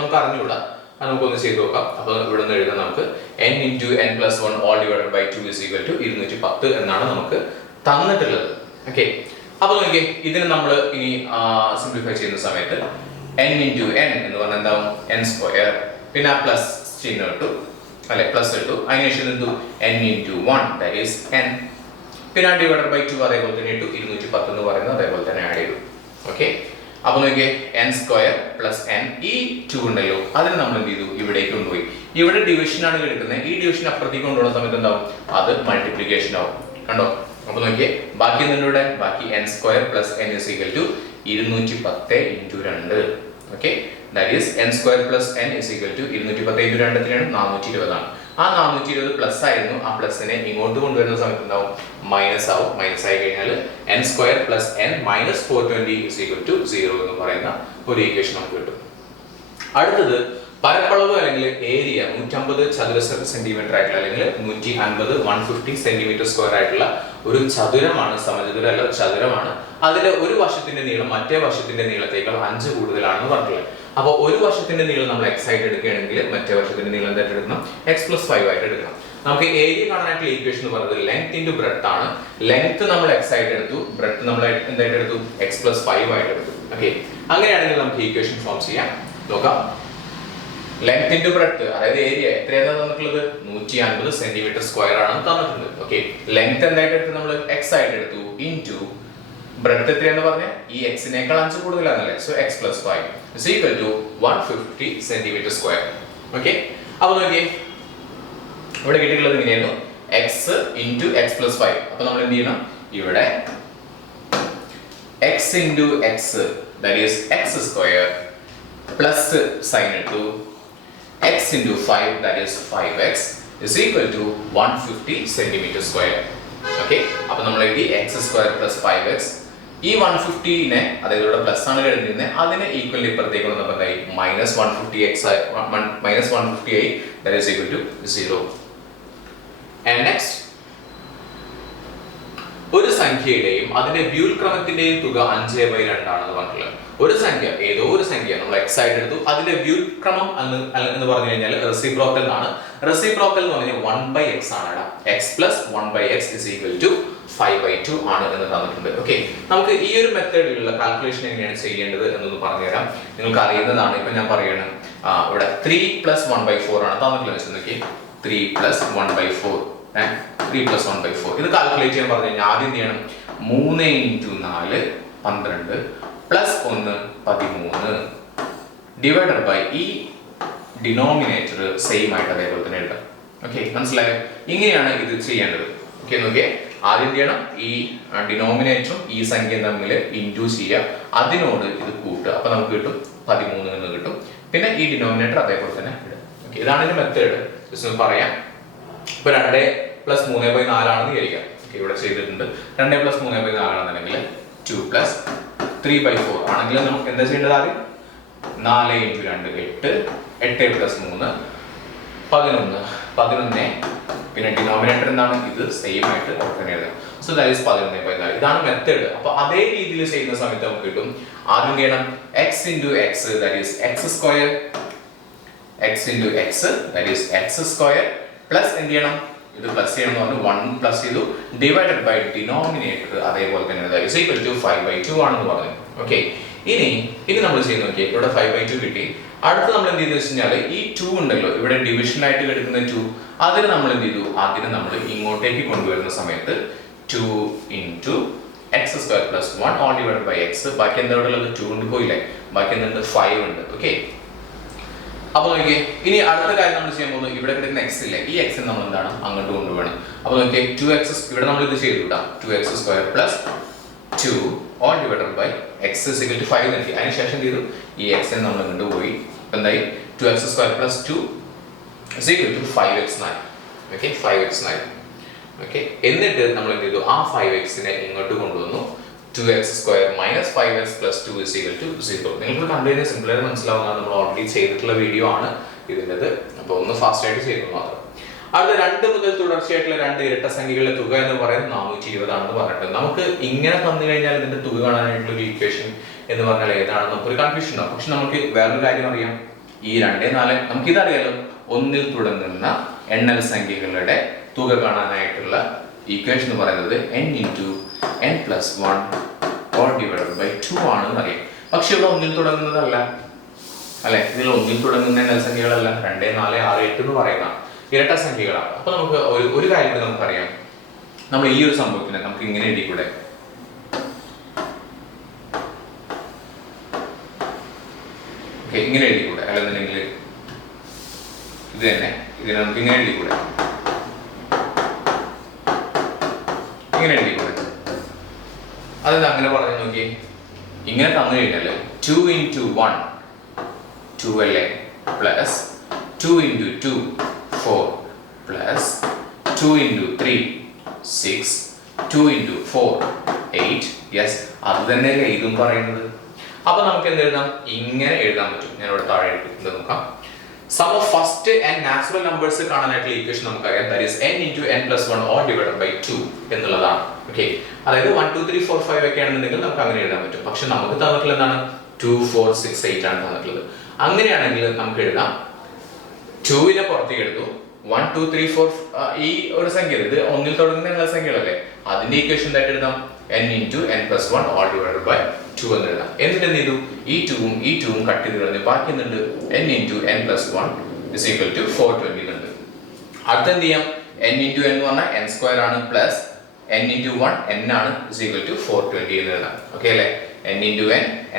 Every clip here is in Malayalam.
നമുക്ക് അറിഞ്ഞൂടാ. അത് നമുക്കൊന്ന് ചെയ്ത് നോക്കാം. അപ്പോൾ ഇവിടെ നിന്ന് എഴുതാൻ നമുക്ക് n into n plus 1 all divided by 2 is equal to 210 എന്നാണ് നമുക്ക് തന്നിട്ടുള്ളത്. ഓക്കെ, അപ്പോൾ നോക്കിയേ, ഇതിന് നമ്മൾ ഇനി സിംപ്ലിഫൈ ചെയ്യുന്ന സമയത്ത് n into n എന്ന് പറഞ്ഞാൽ എന്താവും n സ്ക്വയർ, പിന്നെ ആ പ്ലസ് ചിഹ്നം ഇട്ടു അല്ലെ, പ്ലസ് ഇട്ടു, അതിനുശേഷം എന്തു n into 1 that is n, പിന്നെ ഡിവൈഡഡ് ബൈ 2 അതേപോലെ തന്നെ ഇട്ടു, 210 എന്ന് പറയുന്നത് അതേപോലെ തന്നെ ആഡ് ചെയ്തു. ഓക്കെ, അപ്പോൾ നോക്കിയേ n സ്ക്വയർ പ്ലസ് n, ഈ 2 ഉണ്ടല്ലോ അതിന് നമ്മൾ എന്ത് ചെയ്തു ഇവിടേക്ക് കൊണ്ടുപോയി. ഇവിടെ ഡിവിഷൻ ആണ് എടുക്കുന്നത്, ഈ ഡിവിഷൻ അപ്പുറത്തേക്ക് കൊണ്ടുപോകുന്ന സമയത്ത് എന്താവും അത് മൾട്ടിപ്ലിക്കേഷൻ ആവും. കണ്ടോ? അപ്പോൾ നോക്കിയേ, ബാക്കി എന്തിലൂടെ ബാക്കി n square plus n is equal to 210 into 2. Okay, that is n square plus n is equal to 210 into 2 എത്രയാണ് 420 ആണ്. ആ 420 പ്ലസ് ആയിരുന്നു, ആ പ്ലസിനെ ഇങ്ങോട്ട് കൊണ്ടുവരുന്ന സമയത്ത് എന്താവും മൈനസ് ആവും. മൈനസ് ആയി കഴിഞ്ഞാൽ n square plus n minus 420 is equal to 0 എന്ന് പറയുന്ന ഒരു ഇക്വേഷൻ നമുക്ക് കിട്ടും. അടുത്തത് പരപ്പളവ് അല്ലെങ്കിൽ ഏരിയ 150 ചതുരശ്ര സെന്റിമീറ്റർ ആയിട്ടുള്ള അല്ലെങ്കിൽ 150 സെന്റിമീറ്റർ സ്ക്വയർ ആയിട്ടുള്ള ഒരു ചതുരമാണ്, സമചതുരം അല്ല ചതുരമാണ്. അതിന്റെ ഒരു വശത്തിന്റെ നീളം മറ്റേ വശത്തിന്റെ നീളത്തേക്കാൾ 5 കൂടുതലാണെന്ന് പറഞ്ഞിട്ടുള്ളത്. അപ്പോൾ ഒരു വശത്തിന്റെ നീളം നമ്മൾ x ആയിട്ട് എടുക്കുകയാണെങ്കിൽ മറ്റേ വശത്തിന്റെ നീളം എന്തായിട്ട് എടുക്കണം x + 5 ആയിട്ട് എടുക്കണം. നമുക്ക് ഏരിയ കാണാനായിട്ടുള്ള ഈക്വേഷൻ എന്ന് പറയുന്നത് ലെങ്ത് ഇൻറ്റു ബ്രെഡ്ത്ത് ആണ്. ലെങ്ത് നമ്മൾ x ആയിട്ട് എടുത്തു, ബ്രെഡ്ത്ത് നമ്മൾ എന്തായിട്ട് എടുത്തു x + 5 ആയിട്ട് എടുത്തു. ഓക്കെ, അങ്ങനെയാണെങ്കിൽ നമുക്ക് ഈക്വേഷൻ ഫോം ചെയ്യാം. നോക്കാം, ലെങ്ത് ഇൻറ്റു ബ്രെഡ്ത്ത് അതായത് ഏരിയ എത്രയാണ് തന്നിട്ടുള്ളത് 150 സെന്റിമീറ്റർ സ്ക്വയർ ആണ് തന്നിട്ടുള്ളത്. ഓക്കെ, ലെങ്ത് എന്തായിട്ട് എടുത്തു നമ്മൾ x ആയിട്ട് എടുത്തു ഇൻറ്റു ബ്രെഡ്ത്ത് എത്രയാന്ന് പറഞ്ഞാൽ ഈ x നേക്കാൾ 5 കൂടുതലാണല്ലേ, so x + 5 is equal to 150 centimetre square. Okay, അപ്പോൾ നോക്കിയേ, ഇവിടെ കിട്ടിയിട്ടുള്ളത് ഇങ്ങനെയായിരുന്നു x into x + 5. അപ്പോൾ നമ്മൾ എന്ത് ചെയ്യണം, ഇവിടെ x into x that is x square plus sine ഇട്ടു, x into 5 that is 5x is equal to 150 centimetre square. Okay, അപ്പോൾ നമ്മൾ എഴുതി x square plus 5x, ഈ 150നെ അതായത് ഇവിടെ പ്ലസ് ആണ് എഴുതിയിരുന്നത് അതിനെ ഈക്വൽ ഇപ്പുറത്തേക്ക് കൊണ്ടുവന്നപ്പോൾ എന്തായി -150x -150 ആയി, that is equal to 0. And next, ഒരു സംഖ്യയുടെയും അതിന്റെ വ്യുൽക്രമത്തിന്റെയും തുക 5/2 ആണെന്ന് പറഞ്ഞിട്ടുള്ളത്. ഒരു സംഖ്യ ഏതോ ഒരു സംഖ്യ നമ്മൾ x ആയിട്ട് എടുത്തു, അതിന്റെ വ്യുൽക്രമം എന്ന് പറഞ്ഞു കഴിഞ്ഞാൽ റെസിപ്രോക്കൽ ആണ്. റെസിപ്രോക്കൽ എന്ന് പറഞ്ഞാൽ 1/x ആണ്. x + 1/x is equal to 5/2 ആണ് എന്ന് തന്നിട്ടുണ്ട്. ഓക്കെ, നമുക്ക് ഈ ഒരു മെത്തേഡിലുള്ള കാൽക്കുലേഷൻ എങ്ങനെയാണ് ചെയ്യേണ്ടത് എന്നൊന്ന് പറഞ്ഞുതരാം. നിങ്ങൾക്ക് അറിയുന്നതാണ്. ഇപ്പൊ ഞാൻ പറയാണ്, ഇവിടെ 3 + 1/4 ആണ് തന്നിട്ടുള്ളത്. നോക്കി, 3 + 1/4 3 + 1/4 ഇത് കാൽക്കുലേറ്റ് ചെയ്യാൻ പറഞ്ഞു കഴിഞ്ഞാൽ ആദ്യം എന്ത് ചെയ്യണം, 3 × 4 12 പ്ലസ് 1 13 ഡിവൈഡഡ് ബൈ ഈ ഡിനോമിനേറ്റർ സെയിം ആയിട്ട് അതേപോലെ തന്നെ എഴുതാം. ഓക്കെ, മനസ്സിലായോ? ഇങ്ങനെയാണ് ഇത് ചെയ്യേണ്ടത്. ഓക്കെ, നോക്കിയേ, ആദ്യം എന്ത് ചെയ്യണം, ഈ ഡിനോമിനേറ്ററും ഈ സംഖ്യയും തമ്മിൽ ഇൻറ്റു ചെയ്യുക, അതിനോട് ഇത് കൂട്ടുക, അപ്പൊ നമുക്ക് കിട്ടും 13 എന്ന് കിട്ടും. പിന്നെ ഈ ഡിനോമിനേറ്റർ അതേപോലെ തന്നെ ഇടുക. ഓക്കെ, ഇതാണ് ഇതിന്റെ മെത്തേഡ്. ജസ്റ്റ് പറയാം. ഇപ്പൊ 2 + 3/4 ആണെന്ന് വിചാരിക്കാം. ഇവിടെ ചെയ്തിട്ടുണ്ട് 2 + 3/4 ആണെന്നുണ്ടെങ്കിൽ 2 + 3/4 ആണെങ്കിൽ നമുക്ക് എന്താ ചെയ്യേണ്ടത്, ആദ്യം 4 × 2 8 8 + 3 11 11 പിന്നെ ഡിനോമിനേറ്റർ എന്താണ് ഇത് സെയിം ആയിട്ട് തന്നെ എഴുതാം. So that is 11/4. ഇതാണ് മെത്തേഡ്. അപ്പൊ അതേ രീതിയിൽ ചെയ്യുന്ന സമയത്ത് നമുക്ക് കിട്ടും, ആദ്യം ചെയ്യണം x into x that is x square, x into x that is x square plus എന്ത് ചെയ്യണം, ഇത് പ്ലസ് ചെയ്യണം എന്ന് പറഞ്ഞു 1 പ്ലസ് ചെയ്തു ഡിവൈഡഡ് ബൈ ഡിനോമിനേറ്റർ അതേപോലെ തന്നെ that is equal to 5/2 ആണെന്ന് പറഞ്ഞു. ഓക്കെ, ഇനി നമ്മൾ ചെയ്ത് നോക്കിയാൽ ഇവിടെ 5/2 കിട്ടി. അടുത്ത് നമ്മൾ എന്ത് ചെയ്തു വെച്ചാൽ ഈ 2 ഉണ്ടല്ലോ ഇവിടെ ഡിവിഷൻ ആയിട്ട് കിടക്കുന്ന 2, അതിന് നമ്മൾ എന്ത് ചെയ്തു, അതിന് നമ്മൾ ഇങ്ങോട്ടേക്ക് കൊണ്ടുവരുന്ന സമയത്ത് 2 into x square plus 1 all divided by x. ബാക്കി എന്താ ഇവിടെ ഉള്ളത്, 2 കൊണ്ട് പോയില്ലേ, ബാക്കി എന്തുണ്ട് 5 ഉണ്ട്. ഓക്കെ, അപ്പോൾ നോക്കിയേ, ഇനി അടുത്ത കാര്യം നമ്മൾ ചെയ്യാൻ പോകുന്നത് ഇവിടെ കിടക്കുന്ന x ഇല്ലേ, ഈ x നമ്മൾ എന്താണ് അങ്ങോട്ട് കൊണ്ടുപോകണം. അപ്പോൾ നോക്കിയേ 2x ഇവിടെ നമ്മൾ ഇത് ചെയ്തു കൂട്ടാം, 2x² plus 2 all divided by x is equal to 5 നൽകി. അതിനുശേഷം എന്ത് ചെയ്തു, ഈ x നമ്മൾ ഇങ്ങോട്ട് പോയി, എന്തായി 2x² plus 2 is equal to 5x9. Okay, 5x9. Okay, എന്നിട്ട് നമ്മൾ എന്ത് ചെയ്തു, ആ 5x-നെ ഇങ്ങോട്ട് കൊണ്ടുവന്നു, 2x² minus 5x plus 2 is equal to 0. നിങ്ങൾക്ക് കണ്ടുകഴിഞ്ഞാൽ സിമ്പിളായിട്ട് മനസ്സിലാവുന്ന നമ്മൾ ഓൾറെഡി ചെയ്തിട്ടുള്ള വീഡിയോ ആണ് ഇതിൻ്റെത്. അപ്പോൾ ഒന്ന് ഫാസ്റ്റ് ആയിട്ട് ചെയ്തു മാത്രം. അടുത്ത 2 മുതൽ തുടർച്ചയായിട്ടുള്ള 2 ഇരട്ട സംഖ്യകളുടെ തുക എന്ന് പറയുന്നത് 420 ആണെന്ന് പറഞ്ഞിട്ട് നമുക്ക് ഇങ്ങനെ തന്നു കഴിഞ്ഞാൽ ഇതിന്റെ തുക കാണാനായിട്ടുള്ള ഒരു ഇക്വേഷൻ എന്ന് പറഞ്ഞാൽ ഏതാണെന്ന് നമുക്കൊരു കൺഫ്യൂഷൻ ഉണ്ടാവും. പക്ഷെ നമുക്ക് വേറൊരു കാര്യം അറിയാം, ഈ 2, 4 നമുക്കിതറിയാലോ, ഒന്നിൽ തുടങ്ങുന്ന എണ്ണൽ സംഖ്യകളുടെ തുക കാണാനായിട്ടുള്ള ഈക്വേഷൻ എന്ന് പറയുന്നത് n into n plus 1 all divided by 2 ആണെന്ന് അറിയാം. പക്ഷെ ഇവിടെ ഒന്നിൽ തുടങ്ങുന്നതല്ല അല്ലെ, ഇതിൽ ഒന്നിൽ തുടങ്ങുന്ന എണ്ണൽ സംഖ്യകളല്ല. 2, 4, 6, 8 എന്ന് പറയുന്ന ഇരട്ട സംഖ്യകളാണ്. അപ്പൊ നമുക്ക് ഒരു കാര്യം കൂടി നമുക്കറിയാം. നമ്മൾ ഈ ഒരു സംഭവത്തിന് നമുക്ക് ഇങ്ങനെ എഴുതിക്കൂടെ, ഇങ്ങനെ എഴുതിക്കൂടെ, അല്ലെന്നുണ്ടെങ്കിൽ ഇത് തന്നെ ഇതിനെ നമുക്ക് ഇങ്ങനെ എഴുതിക്കൂടെ, ഇങ്ങനെ എഴുതിക്കൂടെ. അതെന്താ അങ്ങനെ പറഞ്ഞു നോക്കി, ഇങ്ങനെ തന്നു കഴിഞ്ഞാല് 2 into 1 2 അല്ലേ, plus 2 into 2 4 plus 2 into 3 6 2 into 4 8. Yes, അത് തന്നെയല്ലേ ഇതും പറയുന്നത്. അപ്പൊ നമുക്ക് എന്ത് എഴുതാം, ഇങ്ങനെ എഴുതാൻ പറ്റും. ഞാൻ ഇവിടെ താഴെ എഴുതിക്കുന്നത് നോക്കാം. Sum of first and natural numbers കാണാനായിട്ടുള്ള ഈക്വേഷൻ നമുക്കറിയാം. That is n into n plus 1 all divided by 2 എന്നുള്ളതാണ്. ഓക്കെ, അതായത് 1 2 3 4 5 ഒക്കെ ആണെന്നുണ്ടെങ്കിൽ നമുക്ക് അങ്ങനെ എഴുതാൻ പറ്റും. പക്ഷെ നമുക്ക് തന്നിട്ടുള്ള എന്താണ്, 2 4 6 8 ആണ് തന്നിട്ടുള്ളത്. അങ്ങനെയാണെങ്കിൽ നമുക്ക് എഴുതാം, 2നെ പുറത്തേക്ക് എടുത്തു, 1 2 3 4 ഈ ഒരു സംഖ്യ, ഇത് ഒന്നിൽ തുടങ്ങുന്ന സംഖ്യകളല്ലേ, അതിന്റെ ഈക്വേഷൻ ആയിട്ട് എഴുതാം n into n plus 1 all divided by 2 എന്ന് എഴുതാം. എന്നിട്ട് എന്ത് ചെയ്തു, ഈ 2ഉം കട്ട് ചെയ്ത് കളഞ്ഞ് ബാക്കി എന്തുണ്ട്, n into n plus 1 is equal to 420 എന്നുണ്ട്. അടുത്ത എന്ത് ചെയ്യാം, n into n എന്ന് പറഞ്ഞാൽ n സ്ക്വയർ ആണ്, പ്ലസ് n into 1 n ആണ്, is equal to 420 എന്ന് എഴുതാം. ഓക്കെ അല്ലേ, n into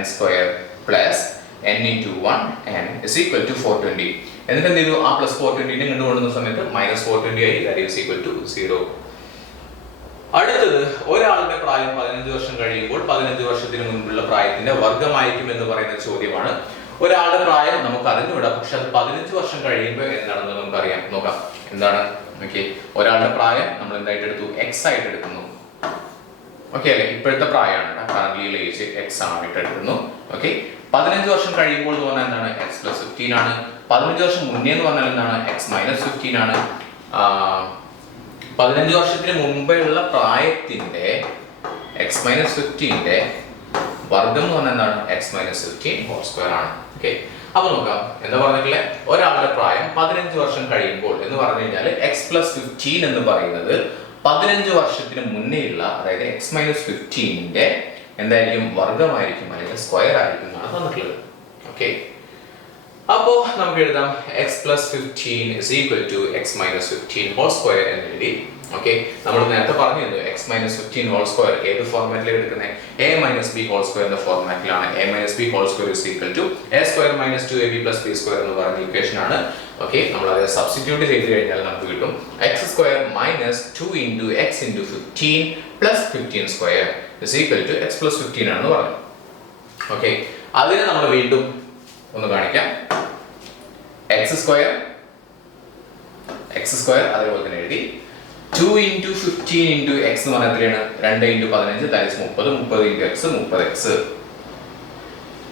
n square plus n into 1 n is equal to 420. എന്നിട്ട് എന്ത് ചെയ്തു, ആ പ്ലസ് 420 ഇങ്ങോട്ട് കൊണ്ടുവന്ന സമയത്ത് മൈനസ് 420 ആയി, that is equal to 0. അടുത്തത്, ഒരാളുടെ പ്രായം 15 വർഷം കഴിയുമ്പോൾ 15 വർഷത്തിന് മുൻപുള്ള പ്രായത്തിന്റെ വർഗമായിരിക്കും എന്ന് പറയുന്ന ചോദ്യമാണ്. ഒരാളുടെ പ്രായം നമുക്ക് അറിഞ്ഞുകൂടാ, പക്ഷെ അത് 15 വർഷം കഴിയുമ്പോൾ എന്താണെന്ന് നമുക്കറിയാം. നോക്കാം എന്താണ്. ഓക്കെ, ഒരാളുടെ പ്രായം നമ്മൾ എന്തായിട്ട് എടുത്തു, x ആയിട്ട് എടുക്കുന്നു. ഓക്കെ അല്ലെ, ഇപ്പോഴത്തെ പ്രായമാണ്, കറന്റ് ഏജ് x ആയിട്ട് എടുക്കുന്നു. ഓക്കെ, 15 വർഷം കഴിയുമ്പോൾ എന്ന് പറഞ്ഞാൽ എന്താണ്, x plus 15 ആണ്. 15 വർഷം മുന്നേ എന്ന് പറഞ്ഞാൽ എന്താണ്, x minus 15 ആണ്. 15 വർഷത്തിന് മുമ്പുള്ള പ്രായത്തിന്റെ x minus 15ന്റെ വർഗം എന്ന് പറഞ്ഞാൽ എന്താണ്, x minus 15 whole square ആണ്. ഓക്കെ, അപ്പൊ നോക്കാം എന്താ പറഞ്ഞിട്ടുള്ള, ഒരാളുടെ പ്രായം 15 വർഷം കഴിയുമ്പോൾ എന്ന് പറഞ്ഞു കഴിഞ്ഞാൽ x plus 15 എന്ന് പറയുന്നത് 15 വർഷത്തിന് മുന്നേയുള്ള, അതായത് x minus 15ന്റെ എന്തായിരിക്കും, വർഗമായിരിക്കും അല്ലെങ്കിൽ സ്ക്വയർ ആയിരിക്കും എന്നാണ് തന്നിട്ടുള്ളത്. ഓക്കെ, അപ്പോ നമുക്ക് എഴുതാം x plus 15 is equal to x minus 15 whole square എന്ന് എഴുതി. ഓക്കെ, നമ്മൾ നേരത്തെ പറഞ്ഞിരുന്നു x minus 15 whole square ഏത് ഫോർമാറ്റിലാണ് എടുക്കുന്നത്, a minus b whole square എന്ന ഫോർമാറ്റിലാണ്. a minus b whole square is equal to a square minus 2ab plus b square എന്ന് പറയുന്ന ഇക്വേഷൻ ആണ്. ഓക്കെ, നമ്മൾ അത് സബ്സ്റ്റിറ്റ്യൂട്ട് ചെയ്ത് കഴിഞ്ഞാൽ നമുക്ക് കിട്ടും x square minus 2 into x into 15 plus 15 square is equal to x plus 15 ആണെന്ന് പറഞ്ഞു. ഓക്കെ, അതിനെ നമ്മൾ വീണ്ടും ഒന്ന് കാണിക്കാം. x square അതേപോലെ തന്നെ എഴുതി. 2 into 15 into x എന്ന് പറഞ്ഞാൽ എത്രയാണ്, 2 into 15 that is 30 into x 30x.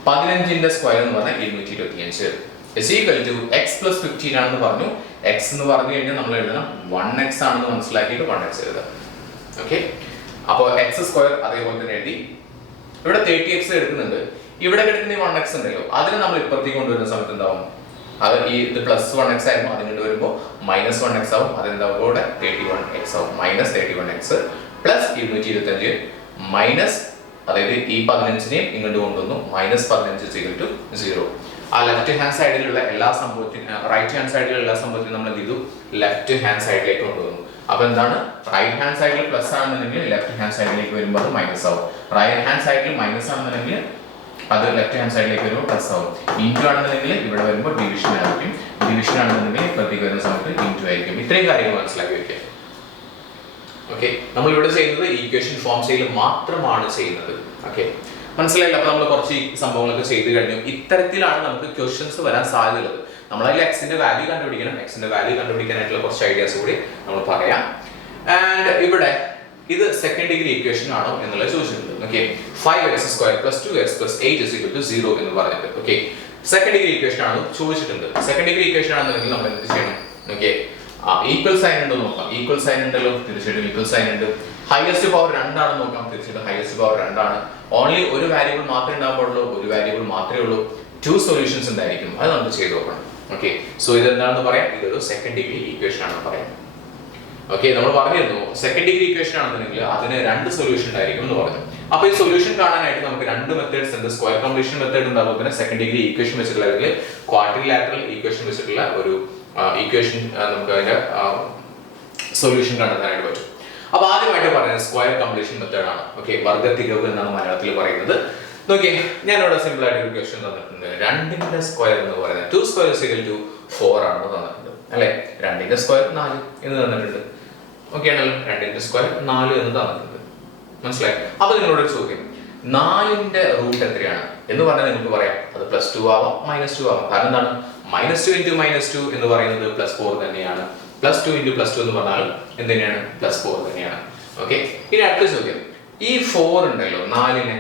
15ന്റെ square എന്ന് പറഞ്ഞാൽ 225 is equal to x plus 15 ആണെന്ന് പറഞ്ഞു. x എന്ന് പറഞ്ഞു കഴിഞ്ഞാൽ നമ്മൾ എഴുതണം 1x ആണെന്ന് മനസ്സിലാക്കിയിട്ട് 1x എഴുതാം. ഓക്കെ, അപ്പോൾ x സ്ക്വയർ അതേപോലെ തന്നെ എഴുതി. ഇവിടെ 30x എടുക്കുന്നുണ്ട്, ഇവിടെ കിടക്കുന്ന 1x ഉണ്ടല്ലോ, അതിനെ നമ്മൾ ഇപ്പുറത്തേക്ക് കൊണ്ടുവരുന്ന സമയത്ത് എന്താവും, അത് ഇത് പ്ലസ് 1x ആയിരുന്നു, അതിങ്ങോട്ട് വരുമ്പോൾ മൈനസ് 1x ആവും. അതെന്താവും, ഇവിടെ 31x ആവും. മൈനസ് 31x പ്ലസ് 225 മൈനസ്, അതായത് ഈ 15നെയും ഇങ്ങോട്ട് കൊണ്ടുവന്നു, മൈനസ് 15 = 0. ആ ലെഫ്റ്റ് ഹാൻഡ് സൈഡിലുള്ള എല്ലാ സംഭവത്തിനും, റൈറ്റ് ഹാൻഡ് സൈഡിലുള്ള എല്ലാ സംഭവത്തിനും നമ്മൾ എന്ത് ചെയ്തു, ലെഫ്റ്റ് ഹാൻഡ് സൈഡിലേക്ക് കൊണ്ടുവന്നു. അപ്പൊ എന്താണ്, റൈറ്റ് ഹാൻഡ് സൈഡിൽ പ്ലസ് ആണെന്നുണ്ടെങ്കിൽ ലെഫ്റ്റ് ഹാൻഡ് സൈഡിലേക്ക് വരുമ്പോൾ അത് മൈനസ് ആവും. റൈറ്റ് ഹാൻഡ് സൈഡിൽ മൈനസ് ആണെന്നുണ്ടെങ്കിൽ അത് ലെഫ്റ്റ് ഹാൻഡ് സൈഡിലേക്ക് വരുമ്പോൾ പ്ലസ് ആവും. ഇൻറ്റു ആണെന്നുണ്ടെങ്കിൽ ഇവിടെ വരുമ്പോൾ ഡിവിഷൻ ആയിരിക്കും. ഡിവിഷൻ ആണെന്നുണ്ടെങ്കിൽ ഇപ്പുറത്തേക്ക് വരുന്ന സമയത്ത് ഇൻറ്റു ആയിരിക്കും. ഇത്രയും കാര്യങ്ങൾ മനസ്സിലാക്കി വെക്കുക. ഓക്കെ, നമ്മൾ ഇവിടെ ചെയ്യുന്നത് ഈക്വേഷൻ ഫോം ചെയ്യൽ മാത്രമാണ് ചെയ്യുന്നത്. ഓക്കെ, മനസ്സിലായില്ല. അപ്പൊ നമ്മൾ കുറച്ച് സംഭവങ്ങളൊക്കെ ചെയ്ത് കഴിഞ്ഞു. ഇത്തരത്തിലാണ് നമുക്ക് ക്വസ്റ്റ്യൻസ് വരാൻ സാധ്യതയുള്ളത്. നമ്മളതിൽ എക്സിന്റെ വാല്യൂ കണ്ടുപിടിക്കണം. എക്സിന്റെ വാല്യൂ കണ്ടുപിടിക്കാനായിട്ടുള്ള കുറച്ച് ഐഡിയാസ് കൂടി നമ്മൾ പറയാം. ആൻഡ് ഇവിടെ ഇത് സെക്കൻഡ് ഡിഗ്രി ഇക്വേഷൻ ആണോ എന്നുള്ളത് ചോദിച്ചിട്ടുണ്ട്. Okay, 5x square plus 2x plus 8 is equal to 0 എന്ന് പറഞ്ഞിട്ട്. ഓക്കെ, സെക്കൻഡ് ഡിഗ്രി ഇക്വേഷൻ ആണോ ചോദിച്ചിട്ടുണ്ട്. സെക്കൻഡ് ഡിഗ്രി ഇക്വേഷൻ ആണെന്നുണ്ടെങ്കിൽ നമ്മൾ എന്ത് ചെയ്യണം, ഓക്കെ, ഈക്വൽ സൈൻ ഉണ്ടോ നോക്കാം. ഈക്വൽ സൈൻ ഉണ്ടല്ലോ, തീർച്ചയായിട്ടും ഈക്വൽ സൈൻ ഉണ്ട്. ഹൈയസ്റ്റ് പവർ 2 ആണെന്ന് നോക്കാം. തീർച്ചയായിട്ടും ഹൈയസ്റ്റ് പവർ 2 ആണ്. ഓൺലി ഒരു വേരിയബിൾ മാത്രമേ ഉണ്ടാവുള്ളൂ, ഒരു വേരിയബിൾ മാത്രമേ ഉള്ളൂ. 2 സൊല്യൂഷൻസ് ഉണ്ടായിരിക്കും. അത് നമുക്ക് ചെയ്ത് നോക്കണം. ഓക്കെ, സോ ഇതെന്താണെന്ന് പറയാം, ഇതൊരു സെക്കൻഡ് ഡിഗ്രി ഈക്വേഷൻ ആണെന്ന് പറയാം. ഓക്കെ, നമ്മൾ പറഞ്ഞിരുന്നു സെക്കൻഡ് ഡിഗ്രി ഈക്വേഷൻ ആണെന്നുണ്ടെങ്കിൽ അതിന് 2 സൊല്യൂഷൻ ഉണ്ടായിരിക്കും എന്ന് പറഞ്ഞു. അപ്പൊ ഈ സൊല്യൂഷൻ കാണാനായിട്ട് നമുക്ക് 2 മെത്തേഡ്സ് ഉണ്ട്. സ്ക്വയർ കംപ്ലീഷൻ മെത്തേഡ് ഉണ്ട്, അതുപോലെ തന്നെ സെക്കൻഡ് ഡിഗ്രി ഈക്വേഷൻ വെച്ചിട്ടുള്ള അല്ലെങ്കിൽ ക്വാഡ്രിലാറ്ററൽ ഈക്വേഷൻ വെച്ചിട്ടുള്ള ഒരു ഈക്വേഷൻ നമുക്ക് അതിന്റെ സൊല്യൂഷൻ കണ്ടെത്താനായിട്ട് പറ്റും. അപ്പൊ ആദ്യമായിട്ട് പറയുന്നത് സ്ക്വയർ കംപ്ലീഷൻ മെത്തേഡ് ആണ്. ഓക്കെ, വർഗ്ഗത്തികവ് എന്നാണ് മലയാളത്തിൽ പറയുന്നത്. നോക്കിയേ, ഞാനിവിടെ സിമ്പിൾ ആയിട്ട് ഒരു ക്വസ്റ്റ്യൻ തന്നിട്ടുണ്ട്. 2ന്റെ സ്ക്വയർ എന്ന് പറയുന്നത് 2 സ്ക്വയർ ഇസ് ഈക്വൽ ടു 4 ആണെന്ന് തന്നിട്ടുണ്ട് അല്ലെ. 2ന്റെ സ്ക്വയർ 4 എന്ന് തന്നിട്ടുണ്ട്. ഓക്കെ ആണല്ലോ, 2ന്റെ സ്ക്വയർ 4 എന്ന് തന്നിട്ടുണ്ട്. മനസ്സിലായി? അപ്പൊ നിങ്ങളോട് ചോദ്യം, 4ന്റെ റൂട്ട് എത്രയാണ് എന്ന് പറഞ്ഞാൽ നിങ്ങൾക്ക് പറയാം അത് +2 ആവാം -2 ആവാം. കാരണം എന്താണ്, -2 × -2 എന്ന് പറയുന്നത് +4 തന്നെയാണ്. +2 × +2 എന്ന് പറഞ്ഞാൽ എന്ത് തന്നെയാണ്, +4 തന്നെയാണ്. ഓക്കെ, ഇനി അടുത്ത ചോദ്യം, ഈ 4 ഉണ്ടല്ലോ 4നെ